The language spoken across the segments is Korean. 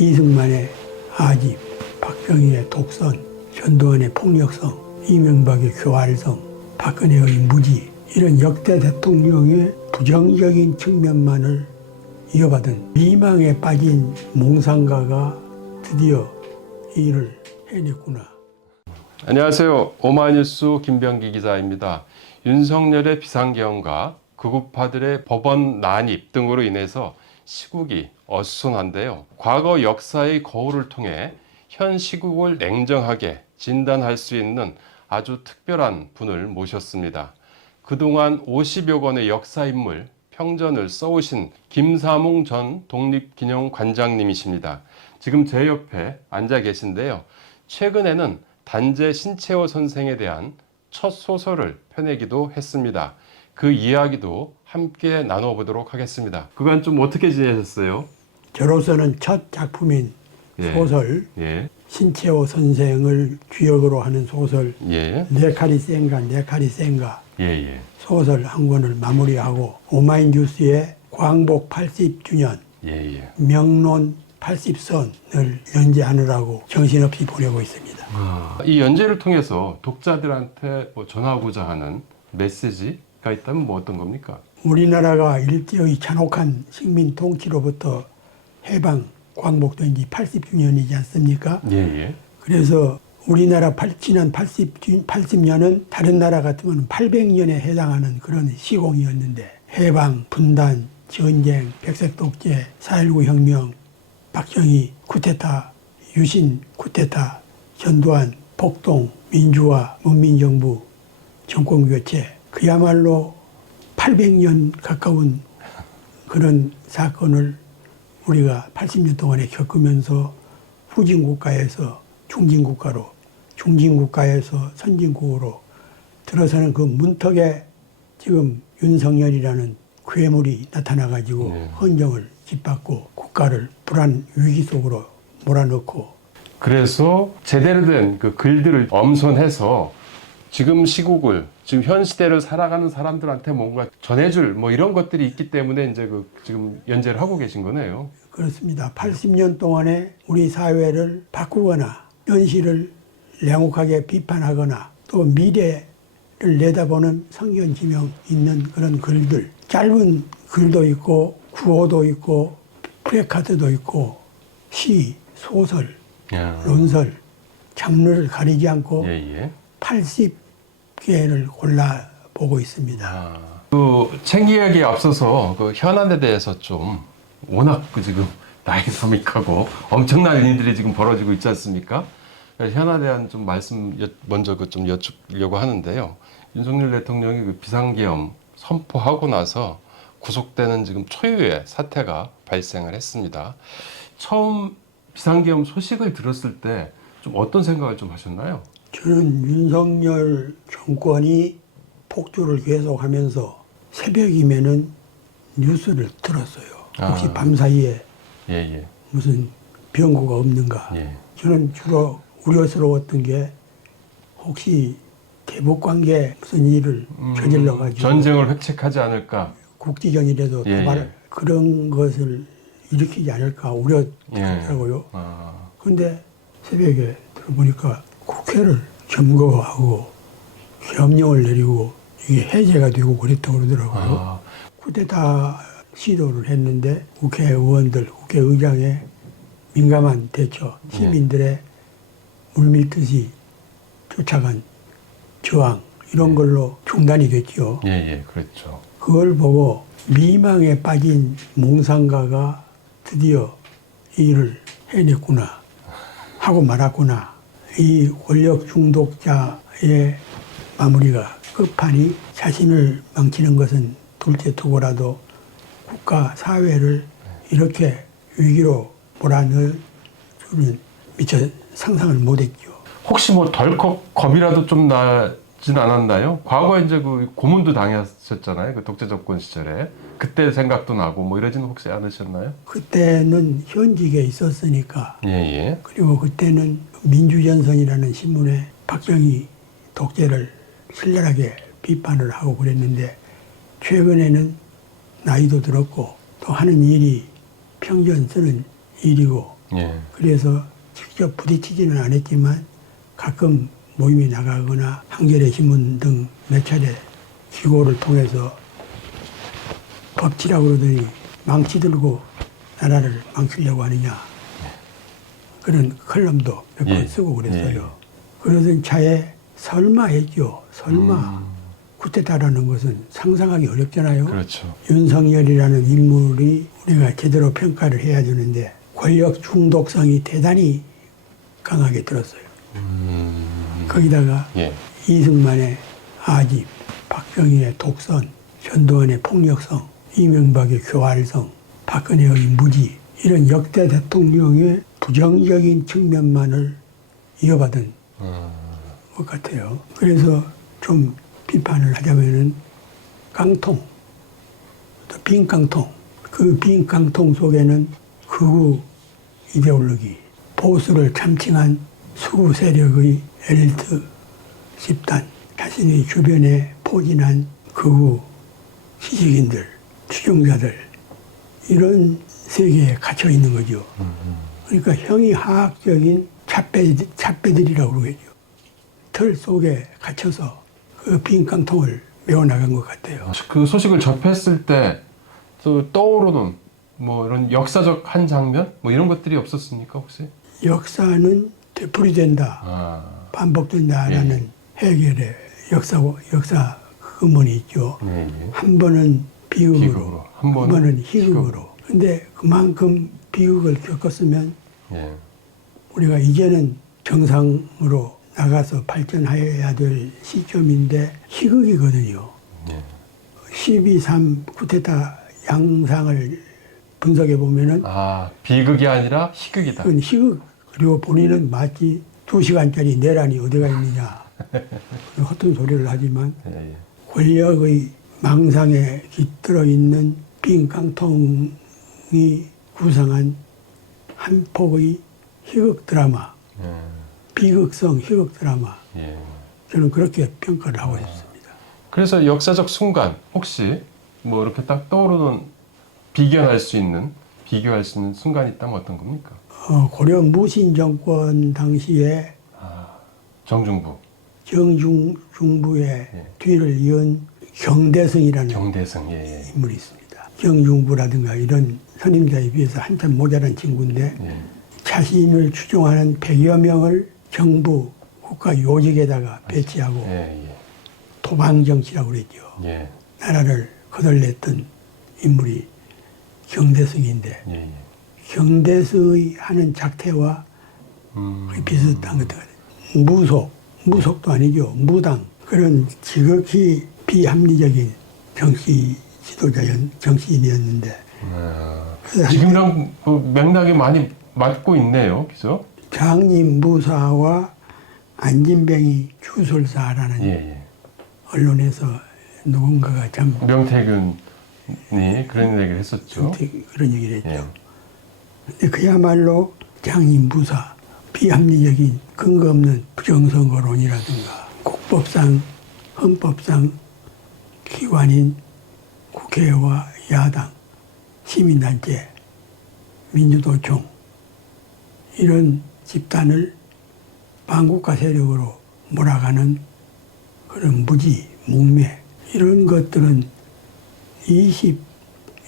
이승만의 아집, 박정희의 독선, 전두환의 폭력성, 이명박의 교활성, 박근혜의 무지, 이런 역대 대통령의 부정적인 측면만을 이어받은 미망에 빠진 몽상가가 드디어 이 일을 해냈구나. 안녕하세요. 오마이뉴스 김병기 기자입니다. 윤석열의 비상계엄과 극우파들의 법원 난입 등으로 인해서 시국이 어수선한데요. 과거 역사의 거울을 통해 현 시국을 냉정하게 진단할 수 있는 아주 특별한 분을 모셨습니다. 그동안 50여 권의 역사인물, 평전을 써오신 김사몽 전 독립기념관장님이십니다. 지금 제 옆에 앉아 계신데요. 최근에는 단재 신채호 선생에 대한 첫 소설을 펴내기도 했습니다. 그 이야기도 함께 나눠보도록 하겠습니다. 그간 좀 어떻게 지내셨어요? 저로서는 첫 작품인 소설 신채호 선생을 주역으로 하는 소설 네 칼이 센가 네 칼이 센가 소설 한 권을 마무리하고 오마이뉴스의 광복 80주년 명론 80선을 연재하느라고 정신없이 보내고 있습니다. 이 연재를 통해서 독자들한테 전하고자 하는 메시지가 있다면 뭐 어떤 겁니까? 우리나라가 일제의 잔혹한 식민 통치로부터 해방 광복된 지 80주년이지 않습니까? 그래서 우리나라 지난 80년은 다른 나라 같으면 800년에 해당하는 그런 시공이었는데 해방, 분단, 전쟁, 백색 독재, 4.19 혁명, 박정희 쿠데타, 유신 쿠데타, 전두환, 폭동, 민주화, 문민정부, 정권교체, 그야말로 800년 가까운 그런 사건을 우리가 80년 동안에 겪으면서 후진국가에서 중진국가로, 중진국가에서 선진국으로 들어서는 그 문턱에 지금 윤석열이라는 괴물이 나타나가지고 헌정을 짓밟고 국가를 불안 위기 속으로 몰아넣고, 그래서 제대로 된 그 글들을 엄선해서 지금 시국을, 지금 현 시대를 살아가는 사람들한테 뭔가 전해줄 이런 것들이 있기 때문에 이제 지금 연재를 하고 계신 거네요. 그렇습니다. 80년 동안에 우리 사회를 바꾸거나 현실을 냉혹하게 비판하거나 또 미래를 내다보는 성견지명 있는 그런 글들, 짧은 글도 있고 구호도 있고 프레카드도 있고 시, 소설, 논설, 장르를 가리지 않고 80개를 골라보고 있습니다. 그 책 이야기에 앞서서 그 현안에 대해서 좀 워낙 지금 다이나믹하고 엄청난 일들이 지금 벌어지고 있지 않습니까? 현안에 대한 좀 말씀 먼저 좀 여쭙려고 하는데요. 윤석열 대통령이 그 비상계엄 선포하고 나서 구속되는 지금 초유의 사태가 발생을 했습니다. 처음 비상계엄 소식을 들었을 때 좀 어떤 생각을 좀 하셨나요? 저는 윤석열 정권이 폭주를 계속하면서 새벽이면은 뉴스를 들었어요. 혹시 밤사이에 무슨 변고가 없는가. 저는 주로 우려스러웠던 게 혹시 대북관계 무슨 일을 저질러가지고 전쟁을 획책하지 않을까. 국지전이라도 도발 그런 것을 일으키지 않을까 우려되더라고요. 그런데 새벽에 들어보니까 국회를 점거하고 계엄령을 내리고 이게 해제가 되고 그랬다고 그러더라고요. 쿠데타 시도를 했는데 국회의원들, 국회의장의 민감한 대처, 시민들의 물밀듯이 쫓아간 저항 이런 걸로 중단이 됐죠. 그렇죠. 그걸 보고 미망에 빠진 몽상가가 드디어 이 일을 해냈구나 하고 말았구나. 이 권력 중독자의 마무리가 끝판이 자신을 망치는 것은 둘째 두고라도 국가, 사회를 이렇게 위기로 몰아넣을 줄은 미처 상상을 못했죠. 혹시 덜컥 겁이라도 좀 나진 않았나요? 과거에 이제 그 고문도 당하셨잖아요. 그 독재 정권 시절에. 그때 생각도 나고 이러지는 혹시 않으셨나요? 그때는 현직에 있었으니까. 그리고 그때는 민주전선이라는 신문에 박정희 독재를 신랄하게 비판을 하고 그랬는데 최근에는 나이도 들었고 또 하는 일이 평전 쓰는 일이고 예. 그래서 직접 부딪히지는 않았지만 가끔 모임에 나가거나 한겨레 신문 등 몇 차례 기고를 통해서 법치라고 그러더니 망치 들고 나라를 망치려고 하느냐 그런 칼럼도 몇 번 예. 쓰고 그랬어요. 예. 그러던 차에 설마 했죠. 설마 쿠데타라는 것은 상상하기 어렵잖아요. 그렇죠. 윤석열이라는 인물이 우리가 제대로 평가를 해야 되는데 권력 중독성이 대단히 강하게 들었어요. 거기다가 예. 이승만의 아집, 박정희의 독선, 전두환의 폭력성, 이명박의 교활성, 박근혜의 무지 이런 역대 대통령의 부정적인 측면만을 이어받은 것 같아요. 그래서 좀 비판을 하자면은 깡통, 또 빈 깡통, 그 빈 깡통 속에는 극우 이데올로기, 보수를 참칭한 수구 세력의 엘리트 집단, 자신의 주변에 포진한 극우 지식인들, 추종자들 이런 세계에 갇혀 있는 거죠. 그러니까 형이하학적인 잣배들이라고 그러겠죠. 틀 속에 갇혀서 그 빈 깡통을 메워나간 것 같아요. 그 소식을 접했을 때 또 떠오르는 뭐 이런 역사적 한 장면 뭐 이런 것들이 없었습니까 혹시? 역사는 되풀이된다, 아, 반복된다라는 해결의 역사 근본이 있죠. 예. 한 번은 비극으로, 비극으로, 한 번은 희극으로. 근데 그만큼 비극을 겪었으면 예. 우리가 이제는 정상으로 나가서 발전해야 될 시점인데 희극이거든요. 예. 12.3 쿠데타 양상을 분석해 보면은 아, 비극이 아니라 희극이다. 그건 희극. 그리고 본인은 마치 2시간짜리 내란이 어디가 있느냐. 허튼 소리를 하지만 예, 예. 권력의 망상에 깃들어 있는 빈 깡통이 구성한 한 폭의 희극 드라마, 예. 비극성 희극 드라마. 예. 저는 그렇게 평가를 하고 있습니다. 그래서 역사적 순간 혹시 뭐 이렇게 딱 떠오르는 비교할 수 있는 순간이 있다면 어떤 겁니까? 고려 무신 정권 당시에 정중부, 정중부의 예. 뒤를 이은 경대성이라는 경대성, 예, 예. 인물이 있습니다. 정중부라든가 이런 선임자에 비해서 한참 모자란 친구인데 예. 자신을 추종하는 100여 명을 정부 국가 요직에다가 배치하고 예, 예. 도방정치라고 그랬죠. 예. 나라를 거덜냈던 인물이 경대성인데 예, 예. 경대성의 하는 작태와 거의 비슷한 것 같아요. 무속도 아니죠. 무당. 그런 지극히 비합리적인 정치인이었는데 그래서 지금이랑 그 맥락이 많이 맞고 있네요, 그죠? 장님무사와 안진뱅이 추술사라는 예, 예. 언론에서 누군가가 참 명태균이 그런 얘기를 했었죠. 그런 얘기를 했죠. 예. 근데 그야말로 장인부사, 비합리적인 근거 없는 부정선거론이라든가 국법상, 헌법상 기관인 국회와 야당, 시민단체, 민주노총 이런 집단을 반국가 세력으로 몰아가는 그런 무지, 묵매 이런 것들은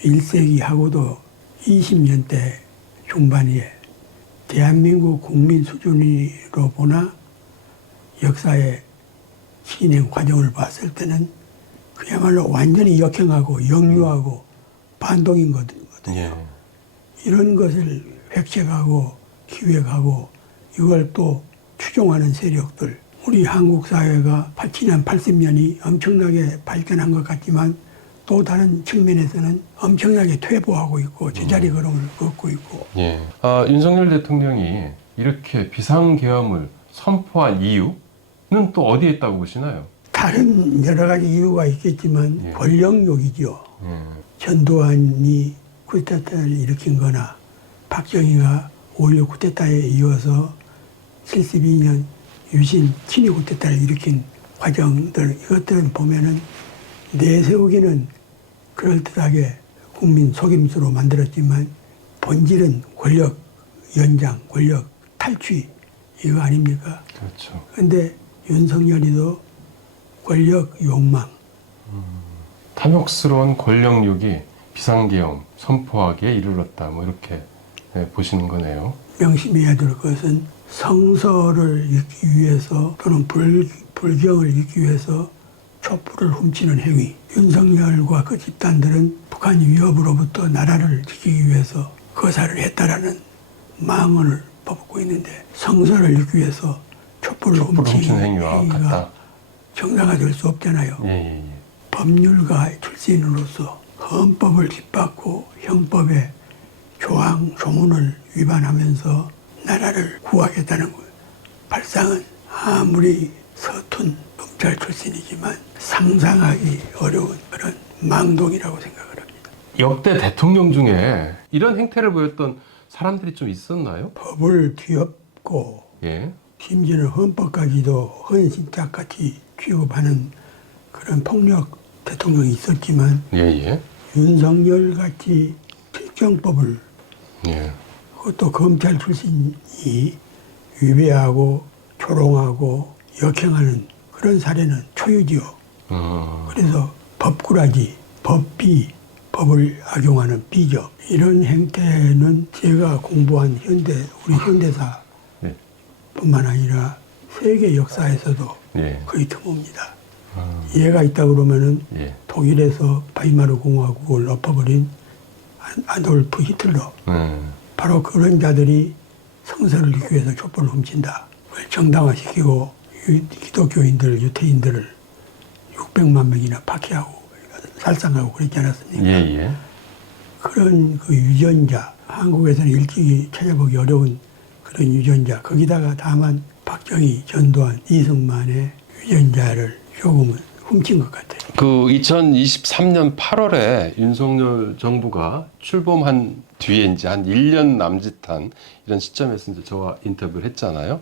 21세기하고도 20년대 중반에 대한민국 국민 수준으로 보나 역사의 진행 과정을 봤을 때는 그야말로 완전히 역행하고 역류하고 반동인 거거든요. 예. 이런 것을 획책하고 기획하고 이걸 또 추종하는 세력들 우리 한국 사회가 80년, 80년이 엄청나게 발전한 것 같지만 또 다른 측면에서는 엄청나게 퇴보하고 있고 제자리 걸음을 걷고 있고 예. 윤석열 대통령이 이렇게 비상계엄을 선포한 이유는 또 어디에 있다고 보시나요? 다른 여러 가지 이유가 있겠지만 예. 권력욕이죠. 예. 전두환이 쿠데타를 일으킨 거나 박정희가 5.16 쿠데타에 이어서 72년 유신 친위 쿠데타를 일으킨 과정들 이것들은 보면은 내세우기는 그럴듯하게 국민 속임수로 만들었지만 본질은 권력 연장, 권력 탈취 이거 아닙니까? 그렇죠. 근데 윤석열이도 권력 욕망, 탐욕스러운 권력욕이 비상계엄 선포하기에 이르렀다. 뭐 이렇게 보시는 거네요. 명심해야 될 것은 성서를 읽기 위해서 또는 불경을 읽기 위해서 촛불을 훔치는 행위. 윤석열과 그 집단들은 북한 위협으로부터 나라를 지키기 위해서 거사를 했다라는 망언을 퍼붓고 있는데 성서를 읽기 위해서 촛불을 훔치는 행위와 같다. 정당화될 수 없잖아요. 예. 법률가 출신으로서 헌법을 뒷받고 형법의 조항, 조문을 위반하면서 나라를 구하겠다는 거예요. 발상은 아무리 서툰 검찰 출신이지만 상상하기 어려운 그런 망동이라고 생각을 합니다. 역대 대통령 중에 이런 행태를 보였던 사람들이 좀 있었나요? 법을 뒤엎고 예. 심지어는 헌법까지도 헌신짝같이 취급하는 그런 폭력 대통령이 있었지만 예. 윤석열 같이 특정법을 예. 그것도 검찰 출신이 위배하고 조롱하고 역행하는 그런 사례는 초유지요. 그래서 법꾸라지, 법비, 법을 악용하는 비죠. 이런 행태는 제가 공부한 우리 현대사 네. 뿐만 아니라 세계 역사에서도 예. 거의 드뭅니다. 예가 있다 그러면은 예. 독일에서 바이마르 공화국을 엎어버린 아돌프 히틀러. 바로 그런 자들이 성서를 읽기 위해서 촛불을 훔친다. 그걸 정당화시키고 기독교인들, 유태인들을 600만 명이나 박해하고 살상하고 그랬지 않았습니까? 예. 그런 그 유전자, 한국에서는 일찍이 찾아보기 어려운 그런 유전자, 거기다가 다만 박정희, 전두환, 이승만의 유전자를 조금은 훔친 것 같아요. 그 2023년 8월에 윤석열 정부가 출범한 뒤에 이제 한 1년 남짓한 이런 시점에서 이제 저와 인터뷰를 했잖아요.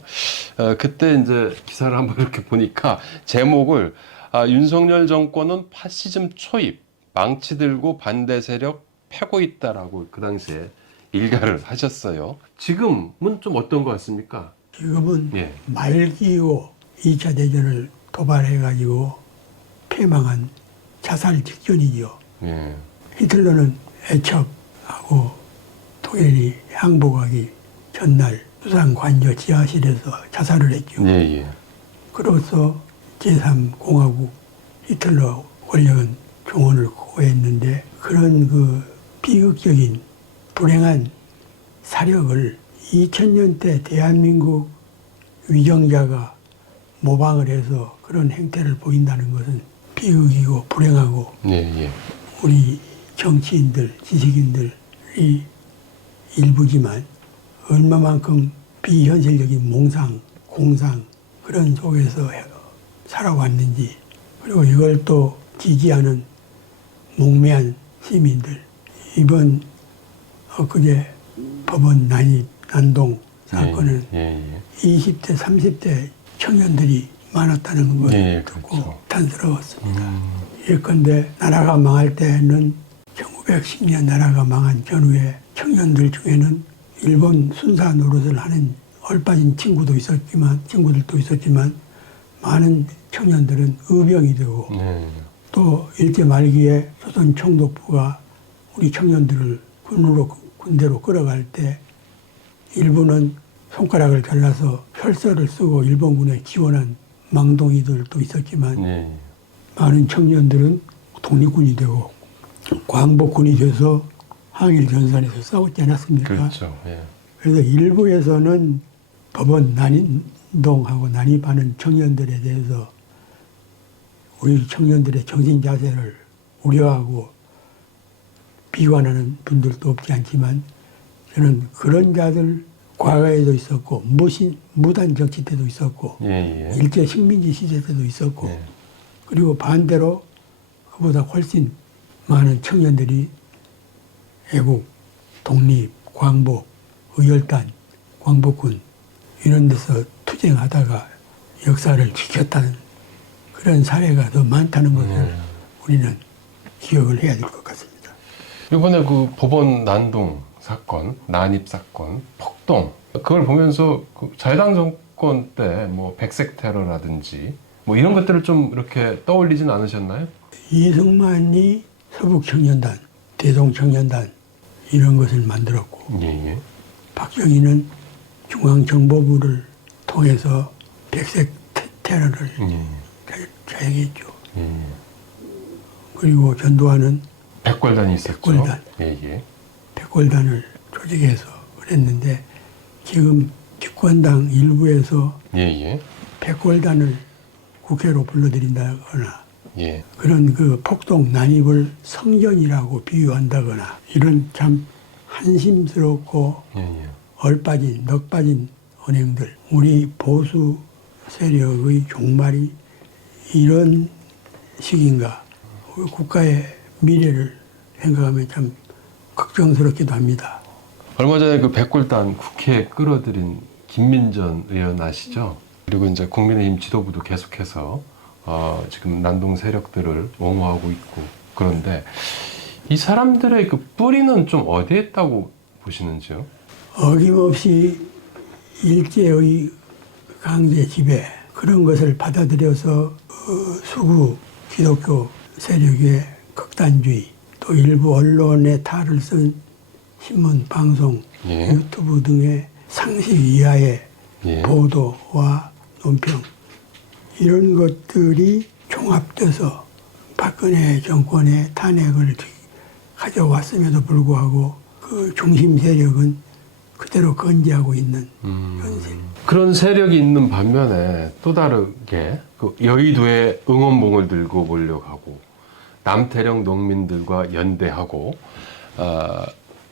그때 이제 기사를 한번 이렇게 보니까 제목을 윤석열 정권은 파시즘 초입, 망치 들고 반대 세력 패고 있다라고 그 당시에 일가를 하셨어요. 지금은 좀 어떤 것 같습니까? 지금은 예. 말기고 2차 대전을 도발해가지고 패망한 자살 직전이죠. 예. 히틀러는 애첩하고 독일이 항복하기 전날 부산 관저 지하실에서 자살을 했죠. 예. 그로써 제3공화국 히틀러 권력은 종언을 고했는데 그런 그 비극적인 불행한 사력을 2000년대 대한민국 위정자가 모방을 해서 그런 행태를 보인다는 것은 비극이고 불행하고 예. 우리 정치인들, 지식인들이 일부지만 얼마만큼 비현실적인 몽상, 공상 그런 속에서 살아왔는지 그리고 이걸 또 지지하는 몽매한 시민들 이번 엊그제 법원 난동 사건은 20대, 30대 청년들이 많았다는 걸 듣고 그렇죠. 탄스러웠습니다. 예컨대 나라가 망할 때는 1910년 나라가 망한 전후에 청년들 중에는 일본 순사 노릇을 하는 얼빠진 친구들도 있었지만 많은 청년들은 의병이 되고 또 일제 말기에 조선 총독부가 우리 청년들을 군대로 끌어갈 때 일부는 손가락을 잘라서 혈서를 쓰고 일본군에 지원한 망동이들도 있었지만 많은 청년들은 독립군이 되고 광복군이 돼서 항일 전선에서 싸웠지 않았습니까? 그렇죠. 그래서 일부에서는 법원 난동하고 난입하는 청년들에 대해서 우리 청년들의 정신 자세를 우려하고 비관하는 분들도 없지 않지만 저는 그런 자들 과거에도 있었고 무단 정치 때도 있었고 일제 식민지 시대 때도 있었고 그리고 반대로 그보다 훨씬 많은 청년들이 애국, 독립, 광복, 의열단, 광복군 이런 데서 투쟁하다가 역사를 지켰다는 그런 사례가 더 많다는 것을 우리는 기억을 해야 될 것 같습니다. 이번에 그 법원 난동 사건, 난입 사건, 폭동 그걸 보면서 그 자유당 정권 때 뭐 백색 테러라든지 뭐 이런 것들을 좀 이렇게 떠올리진 않으셨나요? 이승만이 서북청년단, 대동청년단 이런 것을 만들었고 예. 박정희는 중앙정보부를 통해서 백색 테러를 자행했죠. 그리고 전두환은 백골단이 있었죠. 백골단. 예. 백골단을 조직해서 그랬는데 지금 집권당 일부에서 예. 백골단을 국회로 불러들인다거나 예. 그런 그 폭동 난입을 성전이라고 비유한다거나 이런 참 한심스럽고 예. 얼빠진 넋빠진 언행들 우리 보수 세력의 종말이 이런 식인가 우리 국가의 미래를 생각하면 참 걱정스럽기도 합니다. 얼마 전에 그 백골단 국회에 끌어들인 김민전 의원 아시죠? 그리고 이제 국민의힘 지도부도 계속해서 지금 난동 세력들을 옹호하고 있고 그런데 이 사람들의 그 뿌리는 좀 어디에 있다고 보시는지요? 어김없이 일제의 강제 지배 그런 것을 받아들여서 수구 기독교 세력의 극단주의 또 일부 언론의 탈을 쓴 신문, 방송, 예. 유튜브 등의 상식 이하의 예. 보도와 논평 이런 것들이 종합돼서 박근혜 정권의 탄핵을 가져왔음에도 불구하고 그 중심 세력은 그대로 건재하고 있는 현실. 그런 세력이 있는 반면에 또 다르게 그 여의도에 응원봉을 들고 몰려가고 남태령 농민들과 연대하고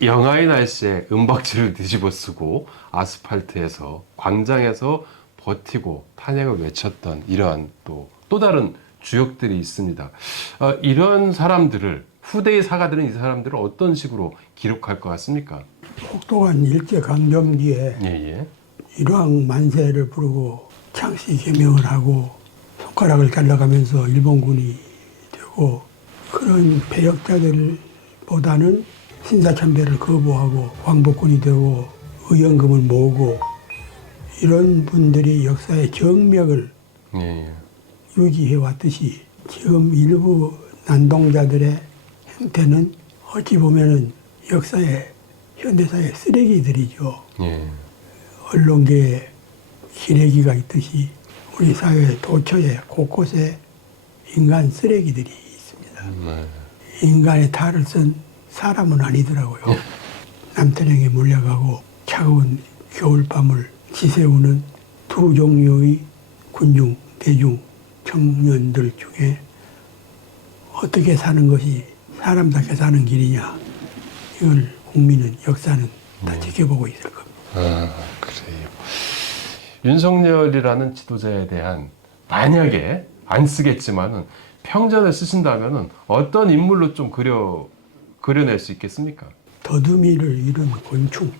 영하의 날씨에 은박지를 뒤집어 쓰고 아스팔트에서 광장에서 버티고 탄핵을 외쳤던 이러한 또 다른 주역들이 있습니다. 이런 사람들을 후대의 사가들은 이 사람들을 어떤 식으로 기록할 것 같습니까? 혹독한 일제 강점기에 예. 일왕 만세를 부르고 창씨 개명을 하고 손가락을 잘라가면서 일본군이 되고 그런 배역자들보다는 신사참배를 거부하고 광복군이 되고 의연금을 모으고 이런 분들이 역사의 정맥을 예. 유지해 왔듯이 지금 일부 난동자들의 행태는 어찌 보면은 역사의 현대사의 쓰레기들이죠. 예. 언론계에 기레기가 있듯이 우리 사회 도처에 곳곳에 인간 쓰레기들이 있습니다. 인간의 탈을 쓴 사람은 아니더라고요. 남태령에 몰려가고 차가운 겨울밤을 지새우는 두 종류의 군중, 대중, 청년들 중에 어떻게 사는 것이 사람답게 사는 길이냐 이걸 국민은 역사는 다 지켜보고 있을 겁니다. 그래요. 윤석열이라는 지도자에 대한 만약에 안 쓰겠지만은 평전을 쓰신다면은 어떤 인물로 좀 그려낼 수 있겠습니까? 더듬이를 잃은 곤충,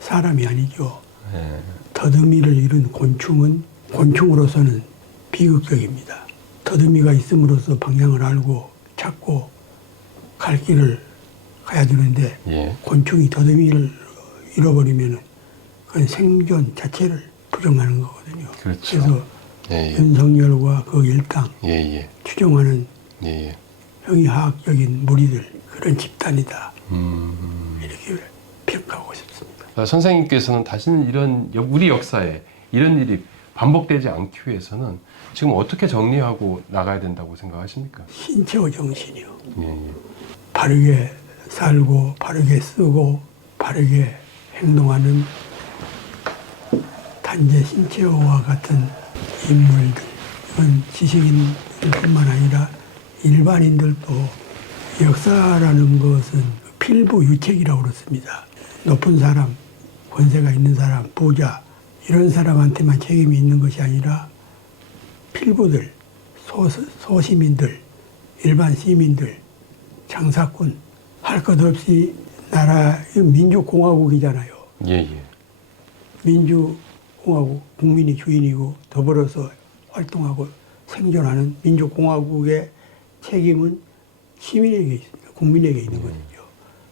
사람이 아니죠. 더듬이를 잃은 곤충은 곤충으로서는 비극적입니다. 더듬이가 있음으로써 방향을 알고 찾고 갈 길을 가야 되는데 예. 곤충이 더듬이를 잃어버리면 그건 생존 자체를 부정하는 거거든요. 그렇죠. 그래서 예. 윤석열과 그 일당 예. 추종하는 예. 형이하학적인 무리들 그런 집단이다. 음. 이렇게 평가하고 싶습니다. 선생님께서는 다시는 이런 우리 역사에 이런 일이 반복되지 않기 위해서는 지금 어떻게 정리하고 나가야 된다고 생각하십니까? 신체와 정신이요. 예. 바르게 살고 바르게 쓰고 바르게 행동하는 단재 신체호와 같은 인물들 이건 지식인뿐만 아니라 일반인들도 역사라는 것은 필부 유책이라고 그렇습니다. 높은 사람, 권세가 있는 사람, 부자 이런 사람한테만 책임이 있는 것이 아니라 필부들, 소시민들, 일반 시민들, 장사꾼 할 것 없이 나라 민주공화국이잖아요. 예. 민주공화국 국민이 주인이고 더불어서 활동하고 생존하는 민주공화국의 책임은 시민에게 있습니다. 국민에게 있는 거죠.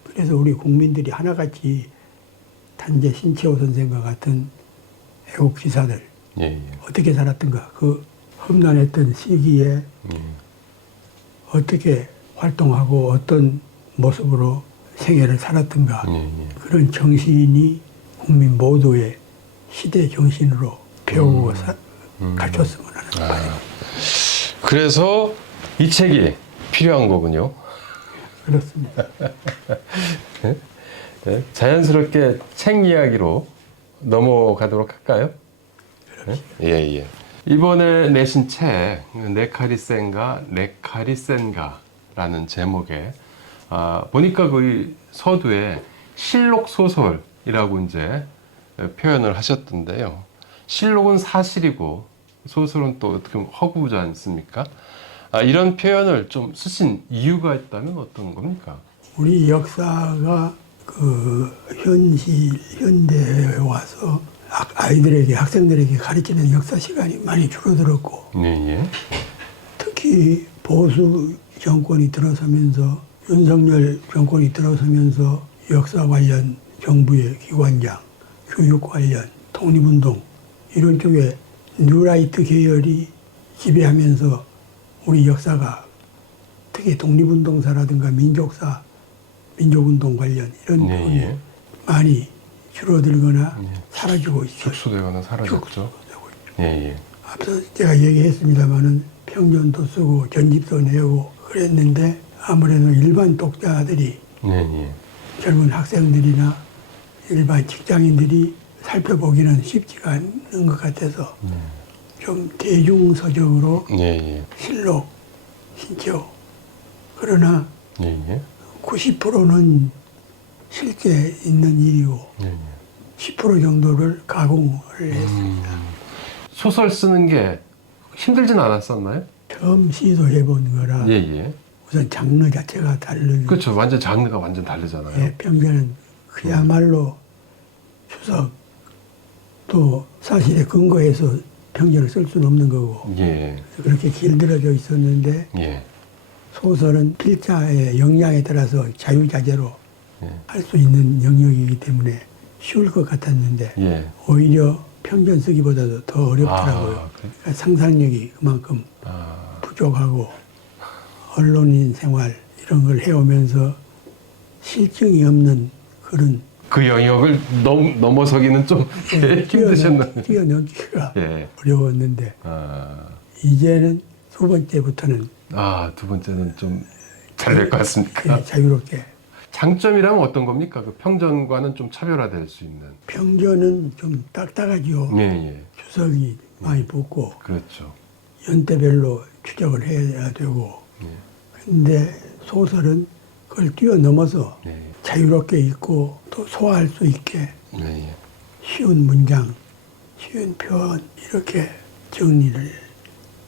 그래서 우리 국민들이 하나같이 단재 신채호 선생과 같은 애국 기사들 예, 예. 어떻게 살았던가, 그 험난했던 시기에 어떻게 활동하고 어떤 모습으로 생애를 살았던가, 예, 예. 그런 정신이 국민 모두의 시대 정신으로 배우고 갖췄으면 하는 바람입니다. 그래서 이 책이 필요한 거군요. 그렇습니다. 네? 자연스럽게 책 이야기로 넘어가도록 할까요? 예, 예. 이번에 내신 책, 네카리센가, 네카리센가라는 제목에, 보니까 그 서두에 실록 소설이라고 이제 표현을 하셨던데요. 실록은 사실이고, 소설은 또 어떻게 보면 허구지 않습니까? 이런 표현을 좀 쓰신 이유가 있다면 어떤 겁니까? 우리 역사가 그 현대에 와서 아이들에게, 학생들에게 가르치는 역사 시간이 많이 줄어들었고, 예, 예. 특히 보수 정권이 들어서면서, 윤석열 정권이 들어서면서 역사 관련 정부의 기관장, 교육 관련, 독립운동 이런 쪽에 뉴라이트 계열이 지배하면서 우리 역사가 특히 독립운동사라든가 민족사, 민족운동 관련 이런 예, 부분이 예. 많이 줄어들거나 사라지고 있어요. 축소되거나 사라졌죠. 축소되고 있죠. 예, 예. 앞서 제가 얘기했습니다마는 평전도 쓰고 전집도 내고 그랬는데 아무래도 일반 독자들이, 예, 예. 젊은 학생들이나 일반 직장인들이 살펴보기는 쉽지가 않은 것 같아서 좀 대중서적으로 예, 예. 실록, 신청, 그러나 예, 예. 90%는 실제 있는 일이고 예, 예. 10% 정도를 가공을 했습니다. 소설 쓰는 게 힘들진 않았었나요? 처음 시도해본 거라 예, 예. 우선 장르 자체가 다른, 그렇죠. 완전 장르가 완전 다르잖아요. 예, 평전은 그야말로 추석 또 사실에 근거해서 평전을 쓸 수는 없는 거고, 예, 그래서 그렇게 길들여져 있었는데 예, 소설은 필자의 역량에 따라서 자유자재로 예. 할 수 있는 영역이기 때문에 쉬울 것 같았는데 예. 오히려 평전 쓰기보다도 더 어렵더라고요. 그래? 그러니까 상상력이 그만큼 아, 부족하고 언론인 생활 이런 걸 해오면서 실증이 없는 그런 그 영역을 넘어서기는 좀 힘드셨나요? 뛰어넘기가 예. 어려웠는데 아, 이제는 두 번째부터는 두 번째는 좀 잘 될 것 같습니까? 예, 자유롭게. 장점이라면 어떤 겁니까? 그 평전과는 좀 차별화될 수 있는. 평전은 좀 딱딱하죠. 예, 예. 추석이 많이 붙고 그렇죠. 연대별로 추적을 해야 되고, 예. 근데 소설은 그걸 뛰어넘어서 예, 자유롭게 읽고 또 소화할 수 있게 예, 예. 쉬운 문장, 쉬운 표현 이렇게 정리를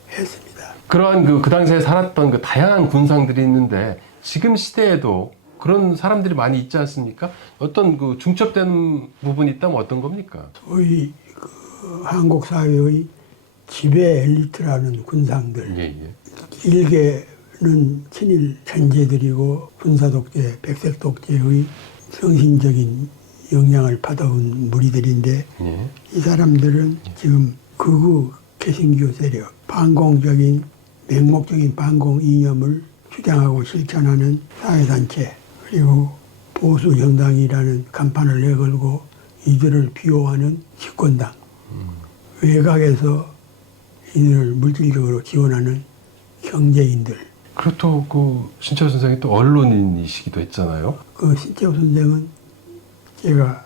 했습니다. 그러한 그 당시에 살았던 그 다양한 군상들이 있는데 지금 시대에도 그런 사람들이 많이 있지 않습니까? 어떤 그 중첩되는 부분이 있다면 어떤 겁니까? 소위 그 한국 사회의 지배 엘리트라는 군상들, 예, 예. 일개는 친일 천재들이고 군사 독재, 백색 독재의 정신적인 영향을 받아온 무리들인데 예. 이 사람들은 지금 극우 개신교 세력, 반공적인 맹목적인 반공 이념을 주장하고 실천하는 사회단체, 그리고 보수 정당이라는 간판을 내걸고 이들을 비호하는 집권당, 외곽에서 이들을 물질적으로 지원하는 경제인들. 그렇다고 그 신철 선생이 또 언론인이시기도 했잖아요. 그 신채호 선생은 제가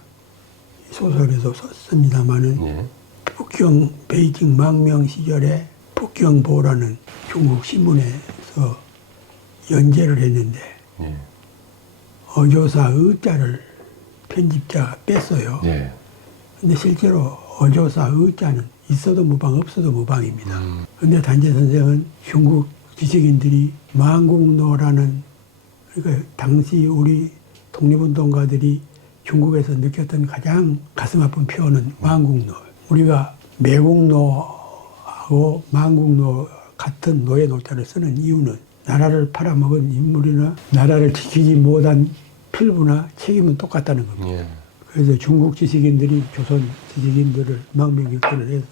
소설에서 썼습니다마는 예. 북경 베이징 망명 시절에 북경보라는 중국 신문에서 연재를 했는데 예. 어조사 의자를 편집자가 뺐어요. 예. 근데 실제로 어조사 의자는 있어도 무방 없어도 무방입니다. 근데 단재 선생은 중국 지식인들이 망국노라는, 그러니까 당시 우리 독립운동가들이 중국에서 느꼈던 가장 가슴 아픈 표현은 망국노. 우리가 매국노하고 망국노 같은 노예 노자를 쓰는 이유는 나라를 팔아먹은 인물이나 나라를 지키지 못한 필부나 책임은 똑같다는 겁니다. 예. 그래서 중국 지식인들이 조선 지식인들을 망명격퇴를 해서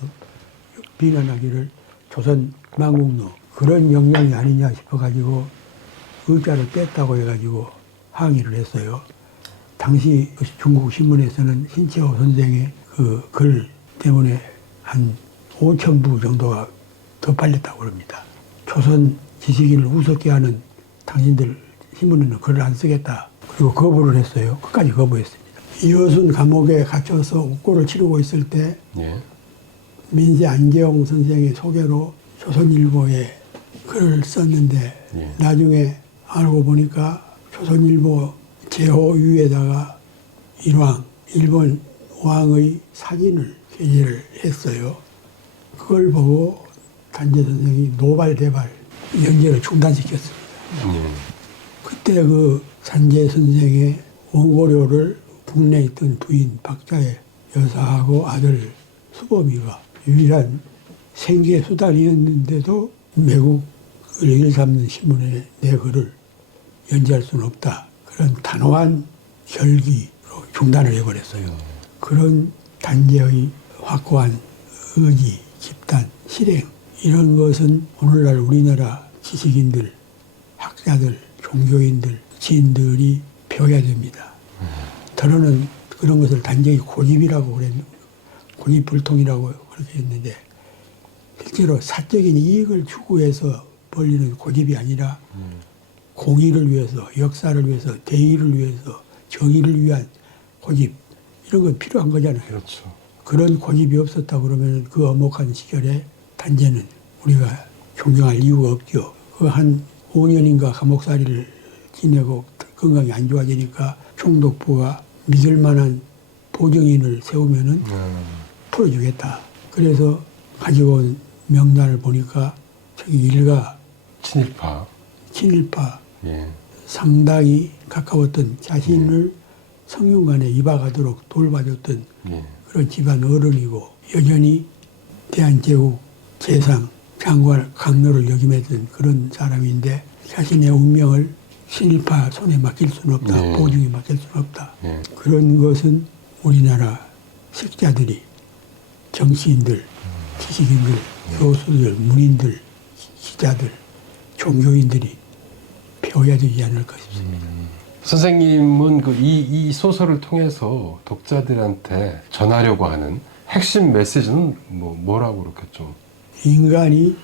비난하기를 조선 망국노 그런 영향이 아니냐 싶어가지고 의자를 뺐다고 해가지고 항의를 했어요. 당시 중국 신문에서는 신채호 선생의 그 글 때문에 한 5,000부 정도가 더 팔렸다고 합니다. 조선 지식인을 우습게 하는 당신들 신문에는 글을 안 쓰겠다. 그리고 거부를 했어요. 끝까지 거부했습니다. 이효순 감옥에 갇혀서 옥고를 치르고 있을 때 예. 민세 안재홍 선생의 소개로 조선일보에 글을 썼는데 예. 나중에 알고 보니까 조선일보 제호 위에다가 일본 왕의 사진을 게재를 했어요. 그걸 보고 단재 선생이 노발대발 연재를 중단시켰습니다. 그때 그 단재 선생의 원고료를 국내에 있던 부인 박자의 여사하고 아들 수범이가 유일한 생계 수단이었는데도 매국을 일삼는 신문에 내 글을 연재할 수는 없다. 그런 단호한 결기로 중단을 해버렸어요. 그런 단재의 확고한 의지, 집단, 실행 이런 것은 오늘날 우리나라 지식인들, 학자들, 종교인들, 지인들이 배워야 됩니다. 더러는 그런 것을 단정히 고집이라고 그랬는데 고집불통이라고 그렇게 했는데 실제로 사적인 이익을 추구해서 벌리는 고집이 아니라 공의를 위해서, 역사를 위해서, 대의를 위해서, 정의를 위한 고집 이런 건 필요한 거잖아요. 그렇죠. 그런 고집이 없었다 그러면 그 엄혹한 시절에 단죄는 우리가 존경할 이유가 없죠. 그 한 5년인가 감옥살이를 지내고 건강이 안 좋아지니까 총독부가 믿을 만한 보증인을 세우면은 풀어주겠다. 그래서 가지고 온 명단을 보니까 저기 일가 친일파 예. 상당히 가까웠던 자신을 성균관에 입학하도록 돌봐줬던 예. 그런 집안 어른이고 여전히 대한제국 재상 장관 강로를 역임했던 그런 사람인데 자신의 운명을 친일파 손에 맡길 수는 없다. 네. 보증에 맡길 수는 없다. 네. 그런 것은 우리나라 식자들이 정치인들, 지식인들, 교수들, 문인들, 기자들, 종교인들이 배워야 되지 않을까 싶습니다. 선생님은 이 소설을 통해서 독자들한테 전하려고 하는 핵심 메시지는 뭐라고 그렇게 좀 인간이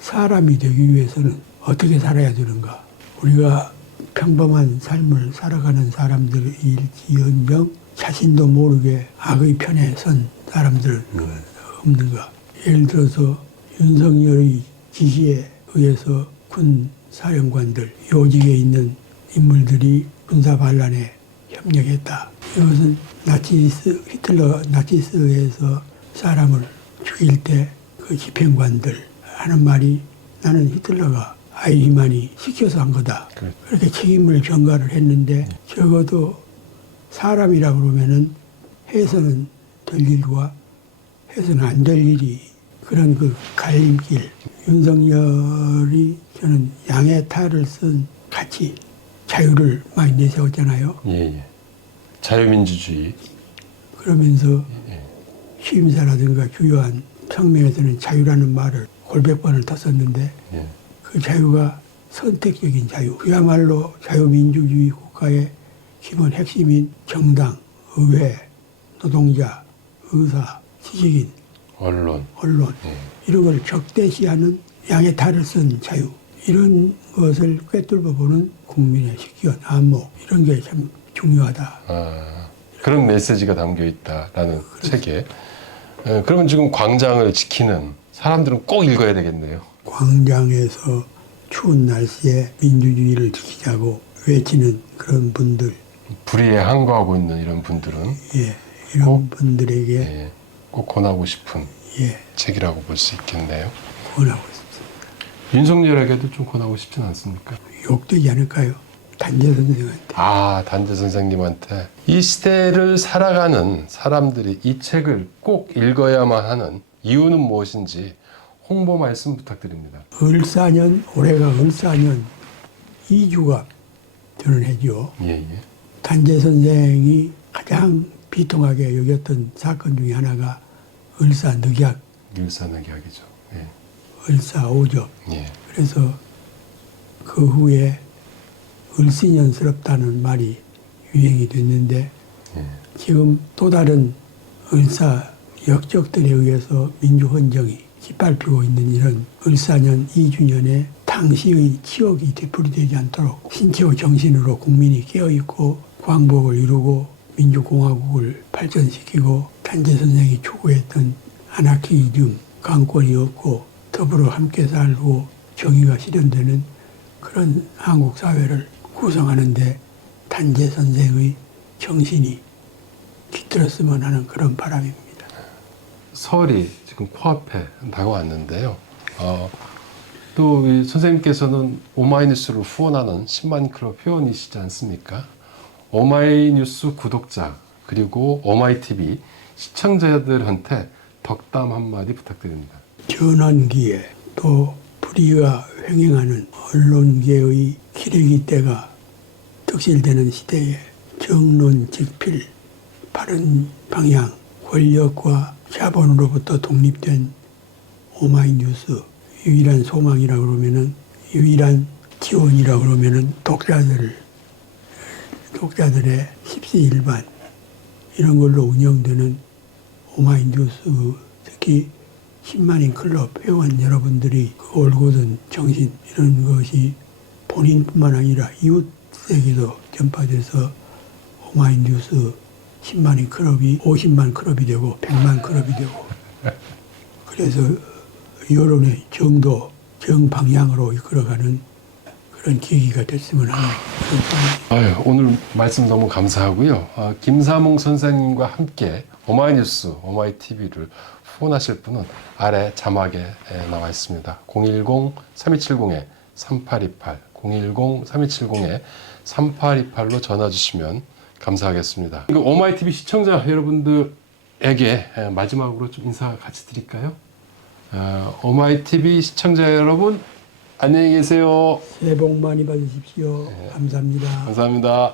사람이 되기 위해서는 어떻게 살아야 되는가? 우리가 평범한 삶을 살아가는 사람들일지언정 자신도 모르게 악의 편에 선 사람들 없는가? 예를 들어서 윤석열의 지시에 의해서 군 사령관들, 요직에 있는 인물들이 군사 반란에 협력했다. 이것은 나치스에서 사람을 죽일 때 그 집행관들 하는 말이 나는 히틀러가 아이히만이 시켜서 한 거다. 그래. 그렇게 책임을 전가를 했는데 적어도 사람이라 그러면은 해서는 될 일과 해서는 안 될 일이 그런 그 갈림길. 윤석열이 저는 양의 탈을 쓴 가치, 자유를 많이 내세웠잖아요. 예. 자유민주주의. 그러면서 예. 취임사라든가 주요한 성명에서는 자유라는 말을 골백 번을 다 썼는데 예. 그 자유가 선택적인 자유. 그야말로 자유민주주의 국가의 기본 핵심인 정당, 의회, 노동자, 의사, 지식인, 언론. 언론 이런 걸 적대시하는 양의 탈을 쓴 자유. 이런 것을 꿰뚫어 보는 국민의 식견, 안목 이런 게 참 중요하다. 그런 메시지가 담겨 있다라는 책에. 그러면 지금 광장을 지키는 사람들은 꼭 읽어야 되겠네요. 광장에서 추운 날씨에 민주주의를 지키자고 외치는 그런 분들, 불의에 항거하고 있는 이런 분들은 이런 분들에게 예, 꼭 권하고 싶은 예, 책이라고 볼 수 있겠네요. 권하고 있습니다. 윤석열에게도 좀 권하고 싶진 않습니까? 욕되지 않을까요? 단재 선생한테. 단재 선생님한테 이 시대를 살아가는 사람들이 이 책을 꼭 읽어야만 하는 이유는 무엇인지 홍보 말씀 부탁드립니다. 을사년, 올해가 을사년 2주가 저는 해죠. 예. 단재 선생이 가장 비통하게 여겼던 사건 중에 하나가 을사늑약, 일산의학이죠. 예. 을사오적. 예. 그래서 그 후에 을신연스럽다는 말이 유행이 됐는데 예. 지금 또 다른 을사 역적들에 의해서 민주헌정이 짓밟히고 있는 이런 을사년 2주년에 당시의 치욕이 되풀이되지 않도록 신체와 정신으로 국민이 깨어있고 광복을 이루고 민주공화국을 발전시키고 단재 선생이 추구했던 아나키즘, 강권이 없고 더불어 함께 살고 정의가 실현되는 그런 한국 사회를 구성하는데 단재 선생의 정신이 깃들었으면 하는 그런 바람입니다. 설이 지금 코앞에 다가왔는데요. 또 이 선생님께서는 오마이뉴스를 후원하는 10만 클럽 회원이시지 않습니까? 오마이뉴스 구독자 그리고 오마이TV 시청자들한테 덕담 한마디 부탁드립니다. 전환기에 또 불의가 횡행하는 언론계의 기레기 때가 득실되는 시대에 정론직필, 바른 방향, 권력과 자본으로부터 독립된 오마이뉴스 유일한 소망이라 그러면은 유일한 지원이라 그러면은 독자들의 십시일반 이런 걸로 운영되는 오마이뉴스 특히 10만인 클럽 회원 여러분들이 그 올곧은 정신 이런 것이 본인뿐만 아니라 이웃에게도 전파돼서 오마이뉴스 10만인 클럽이 50만 클럽이 되고 100만 클럽이 되고 그래서 여론의 정도, 정방향으로 이끌어가는 그런 계기가 됐으면 하는 그런 아유, 오늘 말씀 너무 감사하고요. 김사몽 선생님과 함께 오마이뉴스, 오마이TV를 후원하실 분은 아래 자막에 나와 있습니다. 010-3270-3828 010-3270-3828로 전화 주시면 감사하겠습니다. 오마이TV 시청자 여러분들에게 마지막으로 좀 인사 같이 드릴까요? 오마이TV 시청자 여러분 안녕히 계세요. 새해 복 많이 받으십시오. 감사합니다. 감사합니다.